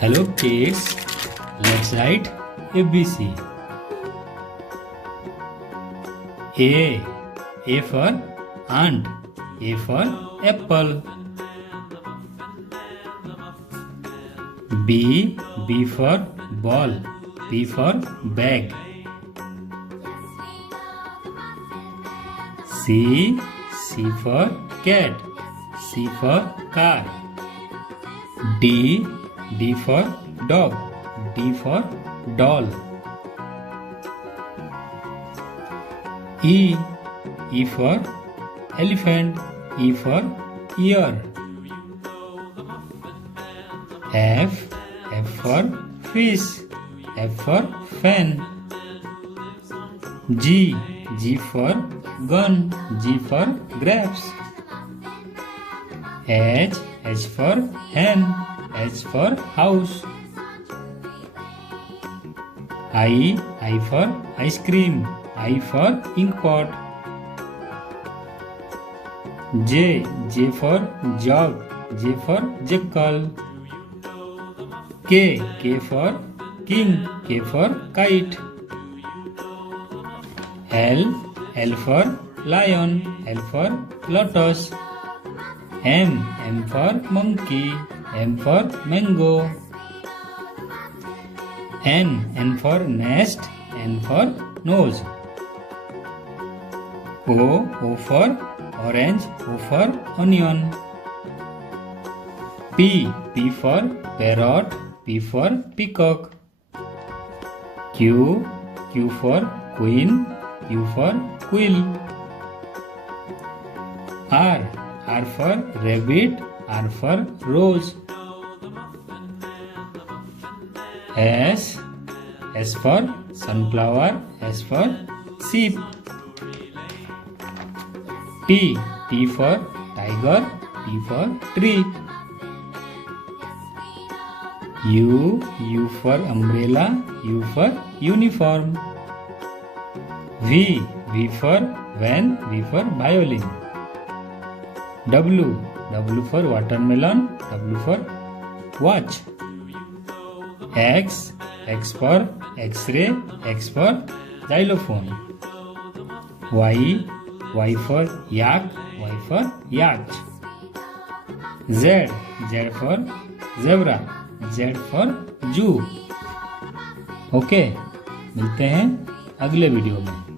Hello kids, let's write ABC. A for ant, A for apple. B for ball, B for bag. C for cat, C for car. D for dog, D for doll. E for elephant, E for ear. F for fish, F for fan. G for gun, G for grapes. H for hen, H for house. I for ice cream, I for ink pot. J for jug, J for jackal. K for king, K for kite. L for lion, L for lotus. M for monkey, M for mango. N for nest, N for nose. O for orange, O for onion. P for parrot, P for peacock. Q for queen, Q for quill. R for rabbit, R for rose. S for sunflower, S for sheep. T for tiger, T for tree. U for umbrella, U for uniform. V for van, V for violin. W for watermelon, W for watch. X for X-ray, X for xylophone. Y for yak, Y for yacht. Z for zebra, Z for zoo. Okay, मिलते हैं अगले video में।